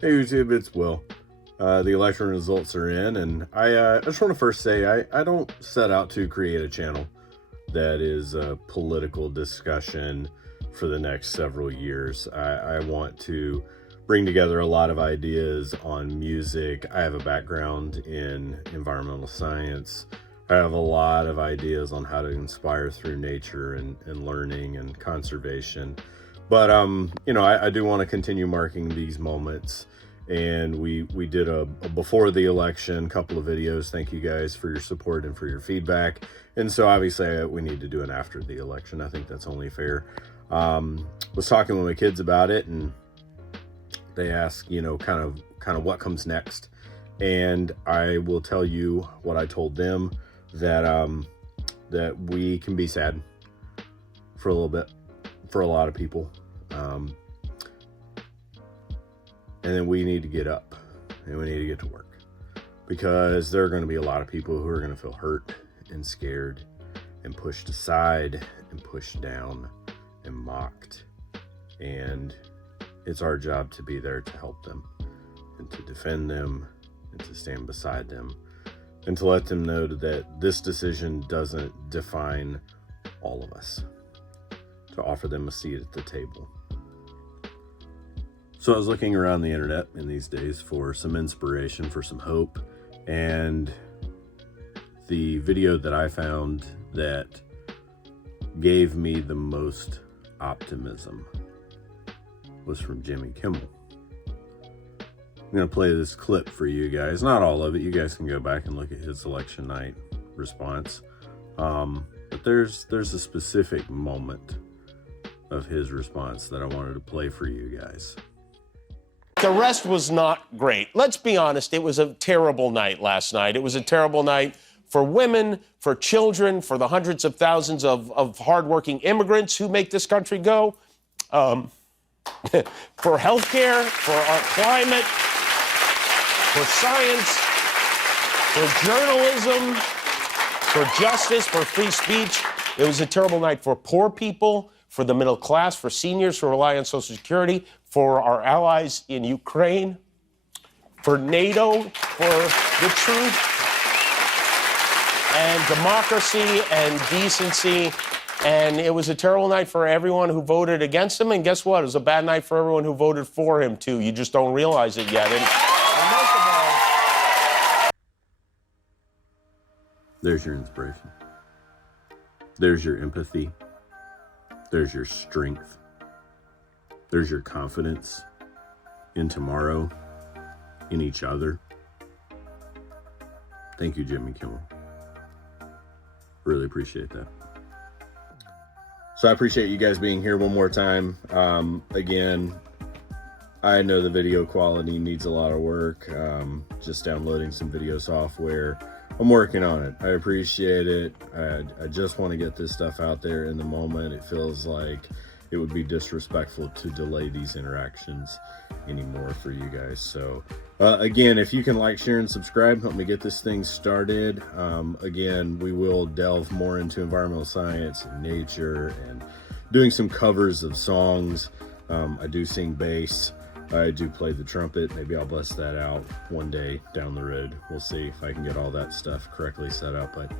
Hey YouTube, it's Will. The election results are in, and I just want to first say I don't set out to create a channel that is a political discussion for the next several years. I want to bring together a lot of ideas on music. I have a background in environmental science. I have a lot of ideas on how to inspire through nature and learning and conservation. But, I do want to continue marking these moments. And we did a before the election couple of videos. Thank you guys for your support and for your feedback. And so obviously we need to do an after the election. I think that's only fair. Was talking with my kids about it, and they ask, kind of what comes next. And I will tell you what I told them, that we can be sad for a little bit, for a lot of people. And then we need to get up and we need to get to work, because there are going to be a lot of people who are going to feel hurt and scared and pushed aside and pushed down and mocked. And it's our job to be there to help them and to defend them and to stand beside them and to let them know that this decision doesn't define all of us, to offer them a seat at the table. So I was looking around the internet in these days for some inspiration, for some hope, and the video that I found that gave me the most optimism was from Jimmy Kimmel. I'm going to play this clip for you guys. Not all of it. You guys can go back and look at his election night response. But there's a specific moment of his response that I wanted to play for you guys. The rest was not great. Let's be honest, it was a terrible night last night. It was a terrible night for women, for children, for the hundreds of thousands of hardworking immigrants who make this country go, for healthcare, for our climate, for science, for journalism, for justice, for free speech. It was a terrible night for poor people, for the middle class, for seniors who rely on Social Security, for our allies in Ukraine, for NATO, for the truth and democracy and decency. And it was a terrible night for everyone who voted against him. And guess what? It was a bad night for everyone who voted for him, too. You just don't realize it yet. And most of all... There's your inspiration. There's your empathy. There's your strength. There's your confidence in tomorrow, in each other. Thank you, Jimmy Kimmel. Really appreciate that. So I appreciate you guys being here one more time. Again, I know the video quality needs a lot of work. Just downloading some video software. I'm working on it. I appreciate it. I just want to get this stuff out there in the moment. It feels like it would be disrespectful to delay these interactions anymore for you guys. So again, if you can like, share, and subscribe, help me get this thing started. Again, we will delve more into environmental science and nature and doing some covers of songs. I do sing bass. I do play the trumpet. Maybe I'll bust that out one day down the road. We'll see if I can get all that stuff correctly set up. But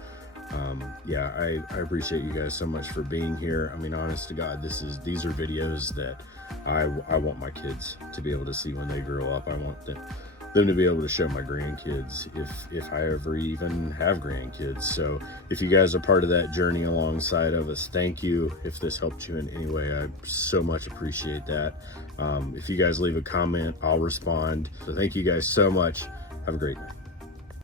yeah, I appreciate you guys so much for being here. I mean, honest to God, these are videos that I want my kids to be able to see when they grow up. I want them to be able to show my grandkids if I ever even have grandkids. So if you guys are part of that journey alongside of us, thank you. If this helped you in any way, I so much appreciate that. If you guys leave a comment, I'll respond. So thank you guys so much. Have a great night.